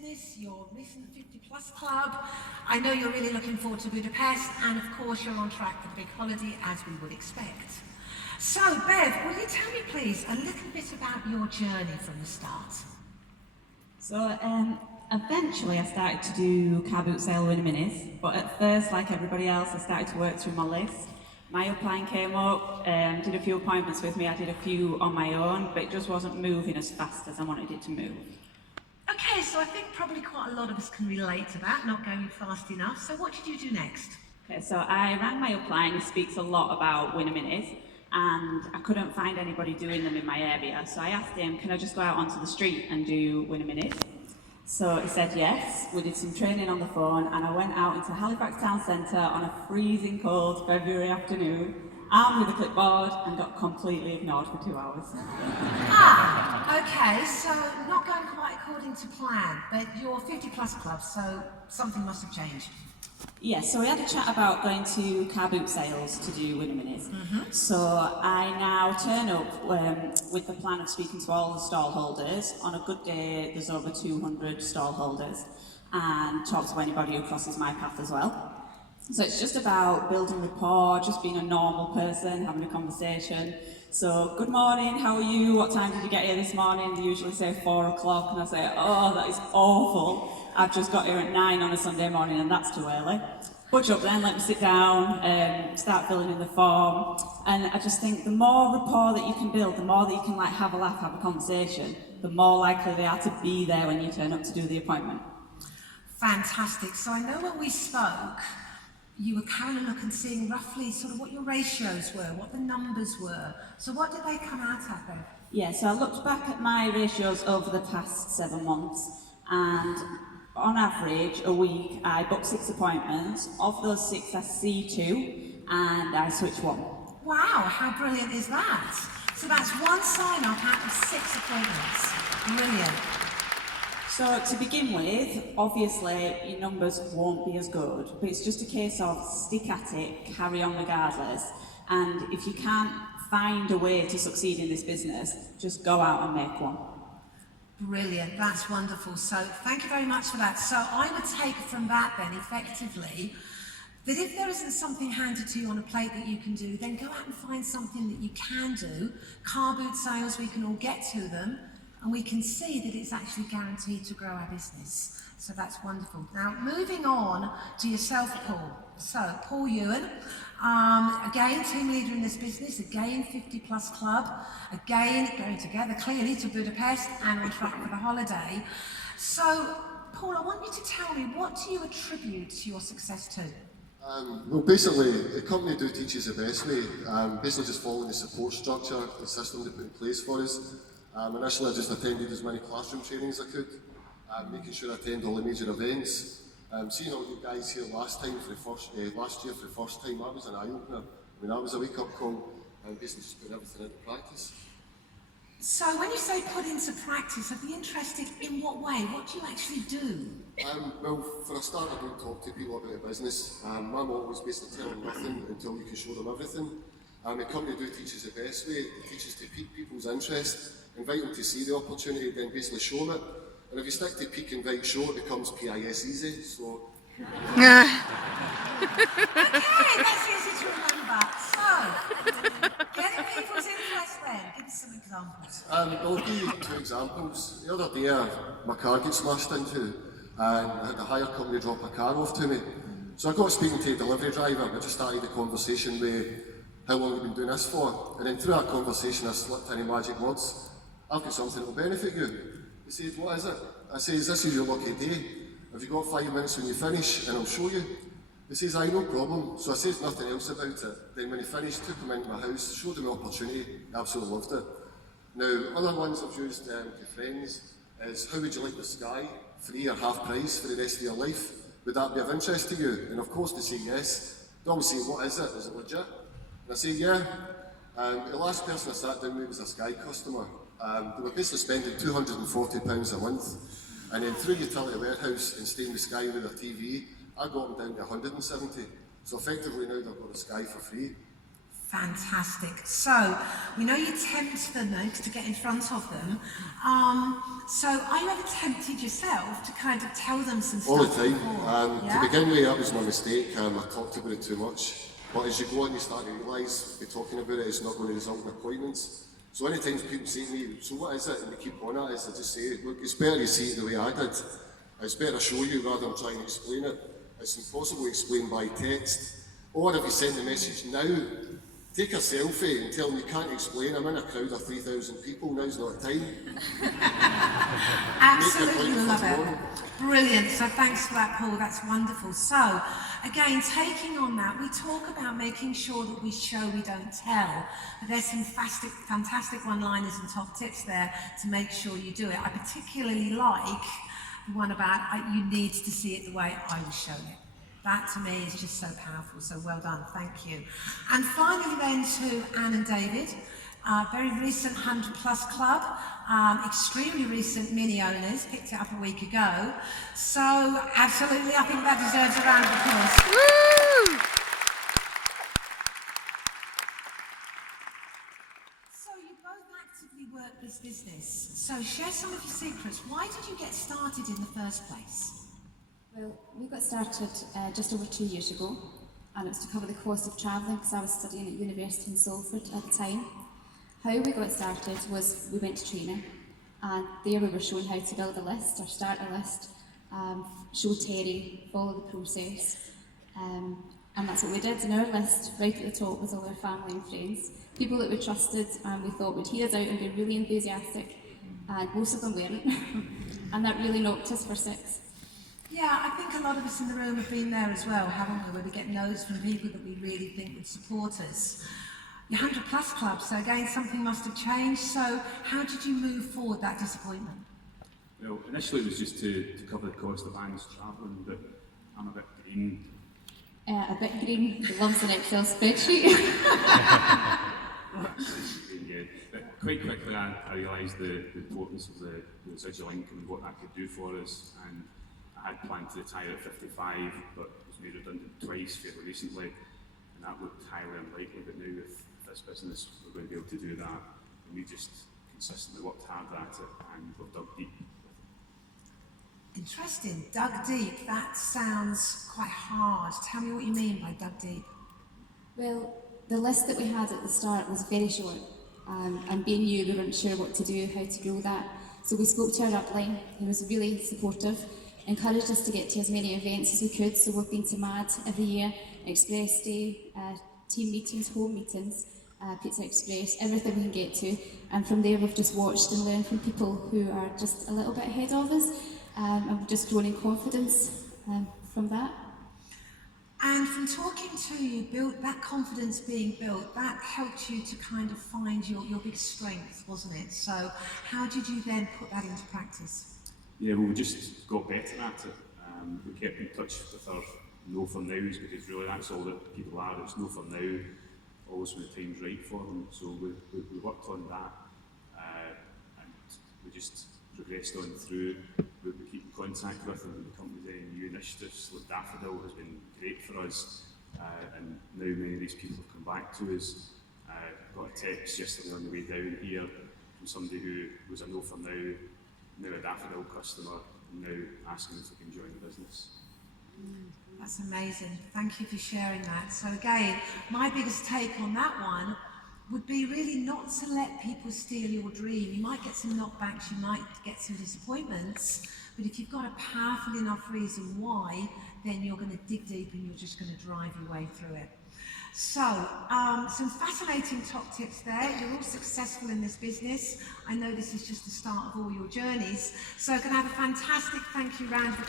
business, your recent 50 Plus Club. I know you're really looking forward to Budapest, and of course you're on track for the big holiday, as we would expect. So, Bev, will you tell me please a little bit about your journey from the start? So, eventually I started to do car boot sale winner minis, but at first, like everybody else, I started to work through my list. My upline came up, did a few appointments with me, I did a few on my own, but it just wasn't moving as fast as I wanted it to move. Okay, so I think probably quite a lot of us can relate to that, not going fast enough. So what did you do next? Okay, so I rang my upline, he speaks a lot about winner minis, and I couldn't find anybody doing them in my area, so I asked him, can I just go out onto the street and do winner minis? So he said yes. We did some training on the phone, and I went out into Halifax town centre on a freezing cold February afternoon, armed with a clipboard, and got completely ignored for 2 hours. Okay, so not going quite according to plan, but you're 50 Plus Club, so something must have changed. Yes, so we had a chat about going to car boot sales to do winner minis. So I now turn up with the plan of speaking to all the stall holders. On a good day, there's over 200 stall holders, and talk to anybody who crosses my path as well. So it's just about building rapport, just being a normal person, having a conversation. So, good morning, how are you? What time did you get here this morning? They usually say 4 o'clock, and I say, oh, that is awful. I've just got here at 9 on a Sunday morning, and that's too early. Budge up then, let me sit down, start filling in the form. And I just think the more rapport that you can build, the more that you can have a laugh, have a conversation, the more likely they are to be there when you turn up to do the appointment. Fantastic. So I know when we spoke, you were carrying a look and seeing roughly sort of what your ratios were, what the numbers were. So what did they come out at then? Yeah, so I looked back at my ratios over the past 7 months, and on average, a week, I book 6 appointments. Of those 6, I see 2, and I switch 1. Wow, how brilliant is that? So that's 1 sign-up out of 6 appointments. Brilliant. So to begin with, obviously your numbers won't be as good, but it's just a case of stick at it, carry on regardless, and if you can't find a way to succeed in this business, just go out and make one. Brilliant, that's wonderful. So thank you very much for that. So I would take from that then, effectively, that if there isn't something handed to you on a plate that you can do, then go out and find something that you can do. Car boot sales, we can all get to them, and we can see that it's actually guaranteed to grow our business. So that's wonderful. Now, moving on to yourself, Paul. So, Paul Ewan, again, team leader in this business, again, 50 Plus Club, again, going together clearly to Budapest and on track for the holiday. So, Paul, I want you to tell me, what do you attribute your success to? Well, basically, the company do teach us the best way. Basically just following the support structure, the system they put in place for us. Initially I just attended as many classroom trainings as I could, making sure I attend all the major events. Seeing all you guys here last year for the first time, that was an eye-opener. I mean, that was a wake-up call, and basically just putting everything into practice. So when you say put into practice, I'd be interested in what way? What do you actually do? Well, for a start, I don't talk to people about the business. My motto was basically tell them nothing until you can show them everything. The company do teach us the best way. It teaches to pique people's interest, invite them to see the opportunity, then basically show them it. And if you stick to peak, invite, show, it becomes PIS easy, so... Okay, that's easy to remember. So, getting people's interest then, give us some examples. I'll give you 2 examples. The other day, my car got smashed into, and I had the hire company drop a car off to me. So I got speaking to a delivery driver, and I just started the conversation with how long you've been doing this for. And then through that conversation, I slipped any magic words. I've got something that will benefit you. He said, what is it? I says, this is your lucky day. Have you got 5 minutes when you finish and I'll show you? He says, aye, no problem. So I says nothing else about it. Then when he finished, took him into my house, showed him the opportunity, absolutely loved it. Now, other ones I've used to friends is, how would you like the Sky, free or half price for the rest of your life? Would that be of interest to you? And of course they say yes. They always say, what is it? Is it legit? And I say, yeah. The last person I sat down with was a Sky customer. They were basically spending £240 a month, and then through Utility Warehouse and staying with Sky with their TV, I got them down to 170. So effectively now they've got a Sky for free. Fantastic. So, we know you tempt them though to get in front of them. So, are you ever tempted yourself to kind of tell them some stuff? All the time. Yeah? To begin with, that was my mistake. I talked about it too much. But as you go on, you start to realise by talking about it, it's not going to result in appointments. So any times people say to me, so what is it? And they keep on at us, I just say, look, it's better you see it the way I did. It's better to show you rather than trying to explain it. It's impossible to explain by text. Or if you send the message now, take a selfie and tell them you can't explain. I'm in a crowd of 3,000 people, now's not time. Absolutely love it. Brilliant. So thanks for that, Paul. That's wonderful. So, again, taking on that, we talk about making sure that we show, we don't tell. But there's some fantastic one-liners and top tips there to make sure you do it. I particularly like the one about you need to see it the way I was shown it. That to me is just so powerful, so well done, thank you. And finally then to Anne and David, very recent 100 Plus Club, extremely recent mini owners, picked it up a week ago. So absolutely, I think that deserves a round of applause. Woo! So you both actively work this business. So share some of your secrets. Why did you get started in the first place? Well, we got started just over 2 years ago, and it was to cover the cost of travelling because I was studying at university in Salford at the time. How we got started was we went to training, and there we were shown how to build a list or start a list, show Terry, follow the process, and that's what we did. And our list, right at the top, was all our family and friends, people that we trusted and we thought would hear us out and be really enthusiastic, and most of them weren't, and that really knocked us for 6. Yeah, I think a lot of us in the room have been there as well, haven't we? Where we get no's from people that we really think would support us. Your 100 Plus Club, so again, something must have changed. So how did you move forward that disappointment? Well, initially it was just to cover the cost of Anne's travelling, but I'm a bit green. A bit green, he loves an Excel spreadsheet. Yeah. But quite quickly I realised the importance of the residual income and what that could do for us. And I had planned to retire at 55, but was made redundant twice fairly recently, and that looked highly unlikely. But now with this business, we're going to be able to do that. And we just consistently worked hard at it, and we've dug deep. Interesting, dug deep. That sounds quite hard. Tell me what you mean by dug deep. Well, the list that we had at the start was very short, and being new, we weren't sure what to do, how to grow that. So we spoke to our upline, who was really supportive, encouraged us to get to as many events as we could. So we've been to MAD every year, Express Day, team meetings, home meetings, Pizza Express, everything we can get to. And from there we've just watched and learned from people who are just a little bit ahead of us, and we've just grown in confidence from that. And from talking to you, that confidence being built, that helped you to kind of find your big strength, wasn't it? So how did you then put that into practice? Yeah, well, we just got better at it. We kept in touch with our no for nows, because really that's all that people are. It's no for now, always when the time's right for them. So we worked on that, and we just progressed on through. We keep in contact with them, and the company's any new initiatives like Daffodil has been great for us, and now many of these people have come back to us. Got a text yesterday on the way down here from somebody who was a no for now a Daffodil customer, now asking if we can join the business. That's amazing. Thank you for sharing that. So again, my biggest take on that one would be really not to let people steal your dream. You might get some knockbacks, you might get some disappointments, but if you've got a powerful enough reason why, then you're going to dig deep and you're just going to drive your way through it. So, some fascinating top tips there. You're all successful in this business. I know this is just the start of all your journeys. So, going to have a fantastic thank you round of